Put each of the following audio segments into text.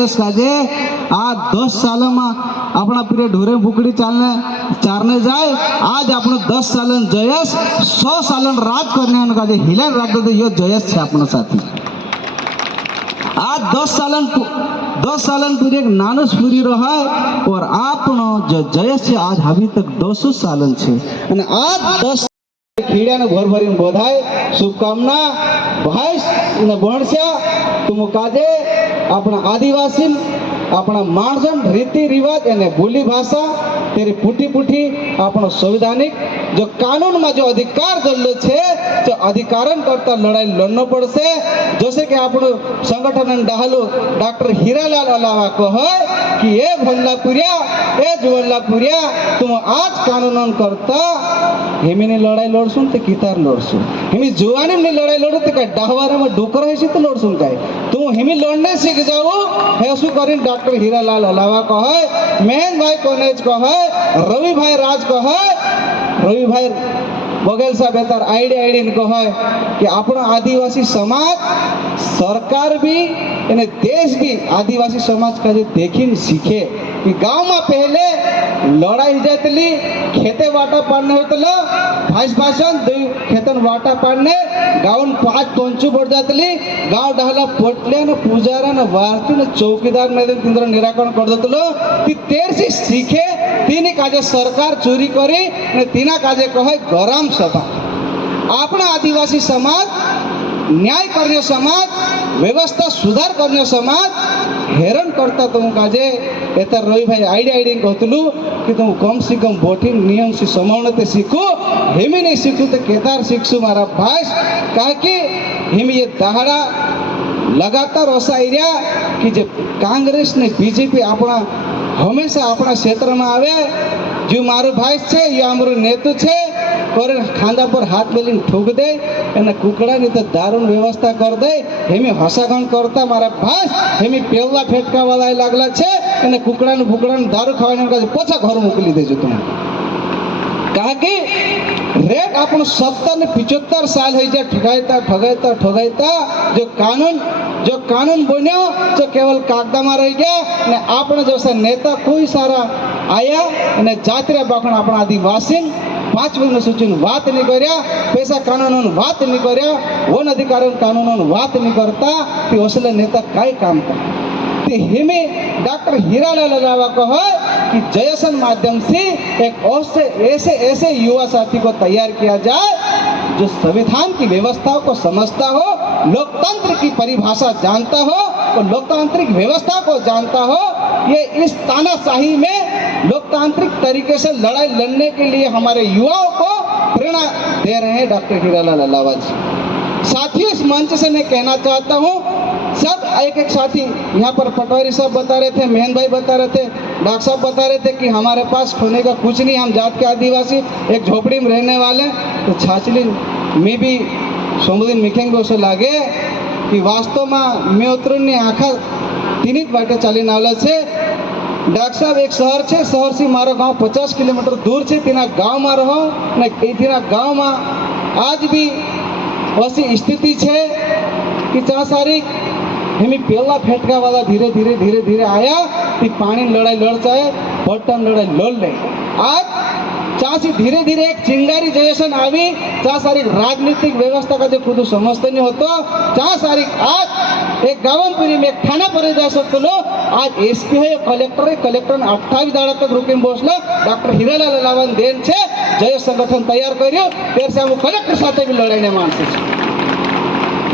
जयेश काजे आ 10 साल में अपना पूरे ढोरे बुकड़ी चारने जाए। आज आपण 10 साल जयेश 100 साल राज करने काजे हिलान राख दो यो जयेश है अपना साथी। आज 10 सालन पूरी एक नानुस पूरी रहा और आपनो जो जयेश है आज अभी तक 200 सालन छे અને आज 10 खीड़िया भर भरी बधाई शुभकामना भाई ने भणस्या तुम काजे अपना आदिवासी अपना माणसन रीति रिवाज एने बोली भाषा तेरी पुठी पुठी अपना संवैधानिक जो कानून में जो अधिकार जल्लो छे जो अधिकारन करता लड़ाई लड़ना पड़से। जैसे कि आपण संगठन डाहलो डॉक्टर हीरालाल अलावा कहे कि ये भल्लापुरिया ए जुवल्लापुरिया तुम आज कानून करता हेमिनी लड़ाई लड़सून ते कितार लड़सून हेमी जुवानी में लड़ाई लड़ो ते का डाहवारा में डोकर है तो लड़सून काय तुम हेमी लड़ने सीख जाओ हेसु करीन डॉक्टर हीरालाल अलावा कहे मेन भाई कोनेज कहे रवि भाई राज कहे रवि भाई बघेल साहब बेतार आईडी कहे कि अपना आदिवासी समाज सरकार भी यानी देश भी आदिवासी समाज का जो देखी सीखे कि गांव में पहले लड़ाई जातली खेते वाटा पाड़ने होतला भाष भाषण दुई खेतन वाटा पाड़ने गाँव 5 तोंचू बढ़ जातली गाँव डाहला पोटले न पूजारा न वारती न चौकीदार न तिंद्र निराकरण कर देतलो ती तेर से सीखे तीनी काजे सरकार चोरी करी ने तीना काजे कहे गरम सभा। अपना आदिवासी समाज न्याय करने समाज व्यवस्था सुधार करने समाज हेरन करता तुम काजे एतर रवि भाई आईडी कहतलु कि तुम कम से कम बोटी नियम से समानते सीखो हेमी नहीं सीखू तो केदार सीखसु मारा भाई कहा कि हेमी ये दहाड़ा लगातार ऐसा एरिया कि जब कांग्रेस ने बीजेपी अपना हमेशा अपना क्षेत्र में आवे जो मारो भाई छे या हमारो नेतु छे और खांदा पर हाथ मेली ठोक दे एना कुकड़ा नहीं तो दारूण व्यवस्था कर दे हेमी हसागण करता मारा भाई हेमी पेवला फेटका वाला लागला छे एने कुकड़ा ने भूकड़ा ने दारू खावाने का पोछा घर मोकली देजो तुम कहा कि रेट अपन 70 ने 75 साल है जा ठगायता जो कानून बन्यो जो केवल कागदा में रह गया ने आपने जैसा नेता कोई सारा आया ने जातिरा बाखण अपना आदिवासी 5 वर्ग सूची बात नहीं कर्या पैसा कानून बात नहीं कर्या वन अधिकार कानून बात नहीं करता कि असले नेता काय काम करता हेमे डॉक्टर हीरालाल अलावा कहे कि जयसन माध्यम से एक ऐसे युवा साथी को तैयार किया जाए जो संविधान की व्यवस्थाओं को समझता हो लोकतंत्र की परिभाषा जानता हो और लोकतांत्रिक व्यवस्था को जानता हो। ये इस तानाशाही में लोकतांत्रिक तरीके से लड़ाई लड़ने के लिए हमारे युवाओं को प्रेरणा दे रहे हैं डॉक्टर हीरालाल अलावा जी। साथियों इस मंच से मैं कहना चाहता हूँ सब एक साथी यहाँ पर पटवारी साहब बता रहे थे मेहन भाई बता रहे थे डॉक्टर साहब बता रहे थे कि हमारे पास खोने का कुछ नहीं हम जात के आदिवासी एक झोपड़ी में रहने वाले तो छाछली में भी समुद्र मिखेंगे उसे लागे कि वास्तव में मैं उतरने आखा तीन बाटे चाली नावला से डॉक्टर साहब एक शहर है शहर से मारो गांव 50 किलोमीटर दूर है तीना गांव में रहो ने तीना गांव में आज भी वैसी स्थिति है कि जहाँ सारी हेमी पेला फेटका वाला धीरे धीरे आया कि पानी लड़ाई लड़ जाए बटन लड़ाई लड़ ले आज जहाँ से धीरे धीरे एक चिंगारी जैसन आवी जहाँ सारी राजनीतिक व्यवस्था का जो खुद समझते नहीं होता जहाँ सारी आज एक गावनपुरी में एक थाना पर जा सकते लो आज एसपी है कलेक्टर ने 28 दाड़ा तक रुके बसला डॉक्टर हीरालाल अलावान देन छे जय संगठन तैयार करियो फिर से हम कलेक्टर साथ भी लड़ाई ने मानसे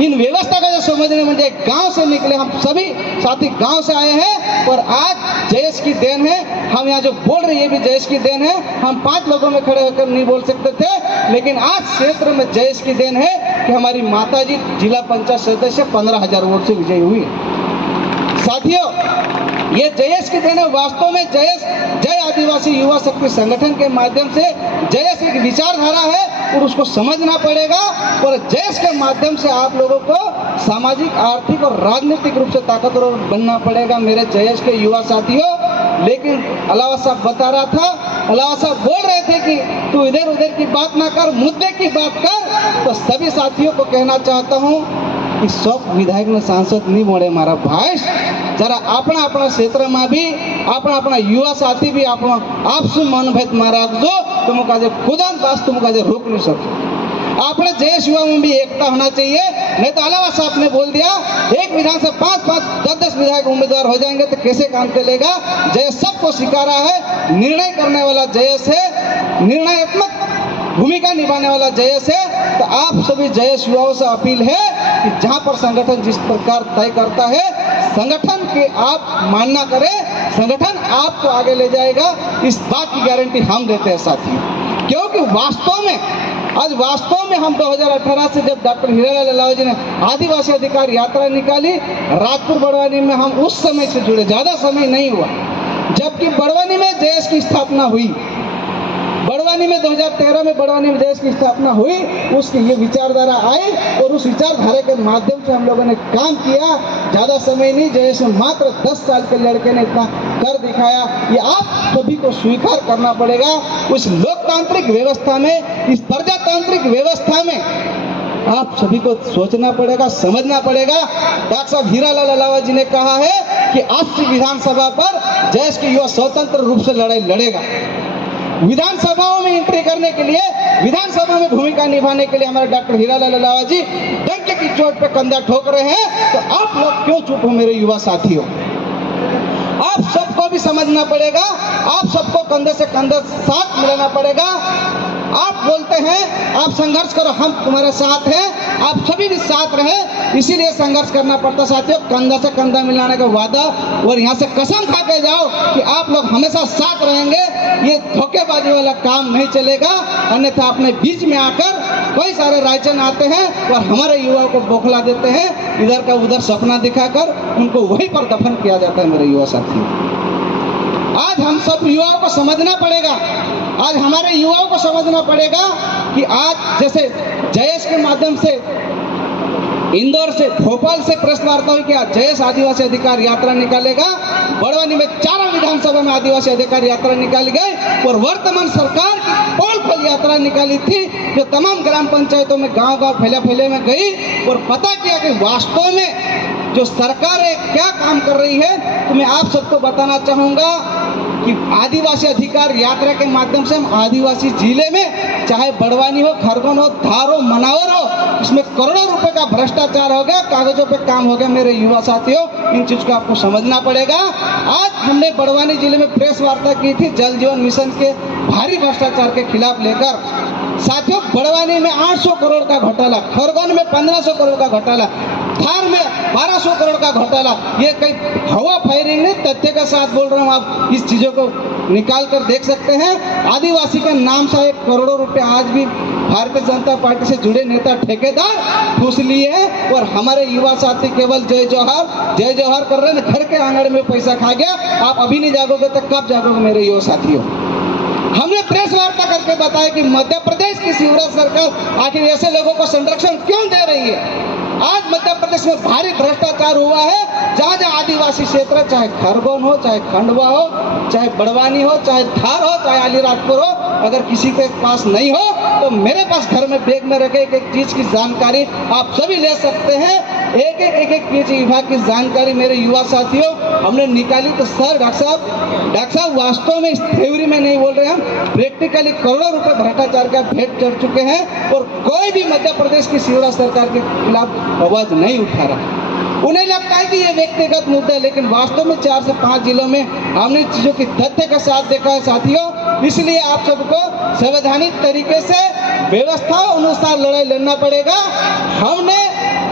इन व्यवस्था का जो समझने में गांव से निकले हम सभी साथी गांव से आए हैं और आज जयेश की देन है हम यहाँ जो बोल रहे ये भी जयेश की देन है। हम 5 लोगों में खड़े होकर नहीं बोल सकते थे लेकिन आज क्षेत्र में जयेश की देन है कि हमारी माताजी जिला पंचायत सदस्य 15,000 वोट से विजयी हुई। साथियों ये जयेश की देन है वास्तव में जयेश जय आदिवासी युवा शक्ति संगठन के माध्यम से जयेश एक विचारधारा है और उसको समझना पड़ेगा और जयेश के माध्यम से आप लोगों को सामाजिक आर्थिक और राजनीतिक रूप से ताकतवर बनना पड़ेगा मेरे जयेश के युवा साथियों। लेकिन अलावा साहब बता रहा था अलावा साहब बोल रहे थे कि तू इधर उधर की बात ना कर मुद्दे की बात कर। तो सभी साथियों को कहना चाहता हूँ कि सब विधायक ने सांसद नहीं मोड़े मारा भाई जरा अपना अपना क्षेत्र में भी अपना अपना युवा साथी भी अपना आपसे मनभेद में रखो, तुम काजे खुदा पास तुम काजे रोक नहीं सको। अपने देश युवा में भी एकता होना चाहिए, नहीं तो अलावा साहब ने बोल दिया एक विधानसभा 5-5, 10-10 विधायक उम्मीदवार हो जाएंगे तो कैसे काम चलेगा। जयेश सबको सिखा रहा है, निर्णय करने वाला जयेश है, निर्णयात्मक भूमिका निभाने वाला जयेश है। तो आप सभी जयेश युवाओं से अपील है कि जहां पर संगठन जिस प्रकार तय करता है, संगठन के आप मानना करें, संगठन आपको आगे ले जाएगा, इस बात की गारंटी हम देते हैं साथियों। क्योंकि वास्तव में हम 2018 से जब डॉक्टर हीरालाल अलावा जी ने आदिवासी अधिकार यात्रा निकाली, राजपुर बड़वानी में हम उस समय से जुड़े, ज्यादा समय नहीं हुआ, जबकि बड़वानी में जयेश की स्थापना हुई। बड़वानी में 2013 में बड़वानी में जयेश की स्थापना हुई, उसकी ये विचारधारा आई और उस विचारधारा के माध्यम से हम लोगों ने काम किया। ज्यादा समय नहीं, जयेश में मात्र 10 साल के लड़के ने इतना कर दिखाया। ये आप सभी को स्वीकार करना पड़ेगा। उस लोकतांत्रिक व्यवस्था में, इस प्रजातांत्रिक व्यवस्था में आप सभी को सोचना पड़ेगा, समझना पड़ेगा। डॉक्टर साहब हीरालाल अलावा जी ने कहा है कि 80 विधानसभा पर जयेश के युवा स्वतंत्र रूप से लड़ाई लड़ेगा। विधानसभाओं में एंट्री करने के लिए, विधानसभा में भूमिका निभाने के लिए हमारे डॉक्टर हीरालाल अलावा जी डंके की चोट पे कंधा ठोक रहे हैं। तो आप लोग क्यों चुप हो मेरे युवा साथियों? आप सबको भी समझना पड़ेगा, आप सबको कंधे से कंधा साथ मिलाना पड़ेगा। आप बोलते हैं आप संघर्ष करो, हम तुम्हारे साथ हैं, आप सभी भी साथ रहे, इसीलिए संघर्ष करना पड़ता साथियों। कंधा से कंधा मिलाने का वादा और यहाँ से कसम खा के जाओ कि आप लोग हमेशा साथ रहेंगे। ये धोखेबाजी वाला काम नहीं चलेगा, अन्यथा अपने बीच में आकर कई सारे राजन आते हैं और हमारे युवाओं को बौखला देते हैं, इधर का उधर सपना दिखाकर उनको वहीं पर दफन किया जाता है। मेरे युवा साथी, आज हम सब युवाओं को समझना पड़ेगा, आज हमारे युवाओं को समझना पड़ेगा कि आज जैसे जयेश के माध्यम से इंदौर से, भोपाल से प्रेस वार्ता हुई कि आज जयेश आदिवासी अधिकार यात्रा निकालेगा। बड़वानी में 4 विधानसभा में आदिवासी अधिकार यात्रा निकाली गई और वर्तमान सरकार की पोल खोल यात्रा निकाली थी, जो तमाम ग्राम पंचायतों में गांव-गांव फैले में गई और पता किया कि वास्तव में जो सरकार है क्या काम कर रही है। तो मैं आप सबको बताना चाहूंगा कि आदिवासी अधिकार यात्रा के माध्यम से हम आदिवासी जिले में, चाहे बड़वानी हो, खरगोन हो, धार हो, मनावर हो, इसमें करोड़ों रुपए का भ्रष्टाचार हो गया, कागजों पे काम हो गया। मेरे युवा साथियों, इन चीज को आपको समझना पड़ेगा। आज हमने बड़वानी जिले में प्रेस वार्ता की थी जल जीवन मिशन के भारी भ्रष्टाचार के खिलाफ लेकर। साथियों, बड़वानी में 800 करोड़ का घोटाला, खरगोन में 1500 करोड़ का घोटाला, धार में 1200 करोड़ का घोटाला। ये कई हवा फायरिंग नहीं, तथ्य के साथ बोल रहा हूँ, आप इस चीजों को निकाल कर देख सकते हैं। आदिवासी के नाम से करोड़ों रुपए आज भी भारतीय जनता पार्टी से जुड़े नेता ठेकेदार घूस लिए हैं और हमारे युवा साथी केवल जय जौहर कर रहे हैं, घर के आंगन में पैसा खा गया। आप अभी नहीं जागोगे तो कब जागोगे मेरे युवा साथियों? हमने प्रेस वार्ता करके बताया कि मध्य प्रदेश की शिवराज सरकार आखिर ऐसे लोगों को संरक्षण क्यों दे रही है। आज मध्य प्रदेश में भारी भ्रष्टाचार हुआ है। जहाँ जहाँ आदिवासी क्षेत्र, चाहे खरगोन हो, चाहे खंडवा हो, चाहे बड़वानी हो, चाहे धार हो, चाहे अलीराजपुर हो, अगर किसी के पास नहीं हो तो मेरे पास घर में बैग में रखे एक चीज की जानकारी आप सभी ले सकते हैं। एक चीज विभाग की जानकारी मेरे युवा साथियों हमने निकाली। तो सर डॉक्टर साहब वास्तव में इस थ्योरी में नहीं बोल रहे, हम प्रैक्टिकली करोड़ों रुपए भ्रष्टाचार का भेंट चढ़ चुके हैं और कोई भी मध्य प्रदेश की शिवराज सरकार के खिलाफ आवाज नहीं उठा रहा। उन्हें लगता है कि ये व्यक्तिगत मुद्दा है, लेकिन वास्तव में 4 से 5 जिलों में हमने चीजों की तथ्य के साथ देखा है साथियों। इसलिए आप सबको संवैधानिक तरीके से व्यवस्था अनुसार लड़ाई लड़ना पड़ेगा। हमने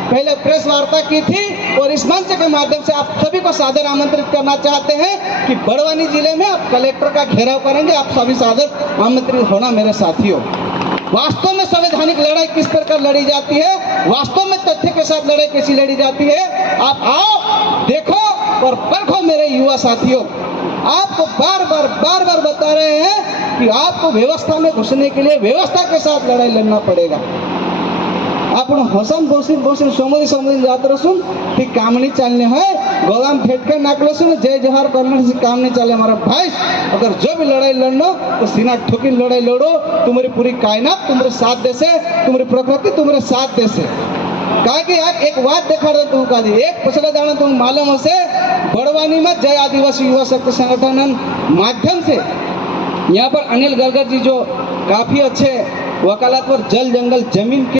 पहले प्रेस वार्ता की थी और इस मंच के माध्यम से आप सभी को सादर आमंत्रित करना चाहते हैं कि बड़वानी जिले में आप कलेक्टर का घेराव करेंगे। आप सभी सादर आमंत्रित होना मेरे साथियों। वास्तव में संवैधानिक लड़ाई किस प्रकार लड़ी जाती है, वास्तव में तथ्य के साथ लड़ाई कैसी लड़ी जाती है, आप आओ, देखो और परखो मेरे युवा साथियों। आपको बार बार बता रहे हैं कि आपको व्यवस्था में घुसने के लिए व्यवस्था के साथ लड़ाई लड़ना पड़ेगा। आपण हसन बसून समोरी जात रसून ठीक काम नहीं चलने है, गोलाम फेंट कर नाक लसून जय जौहर करने से काम नहीं चले हमारा भाई। अगर जो भी लड़ाई लड़ना तो सीना ठोकी लड़ाई लड़ो। तुम्हारी पूरी कायनात तुम्हारे साथ देसे, तुम्हारी प्रकृति तुम्हारे साथ देसे। कहा कि यार एक बात देखा रहा तुम का एक पिछले दाना तुम मालूम हो से बड़वानी में जय आदिवासी युवा शक्ति संगठन माध्यम से यहाँ पर अनिल गर्गर जी जो काफी अच्छे वकालत पर जल जंगल जमीन के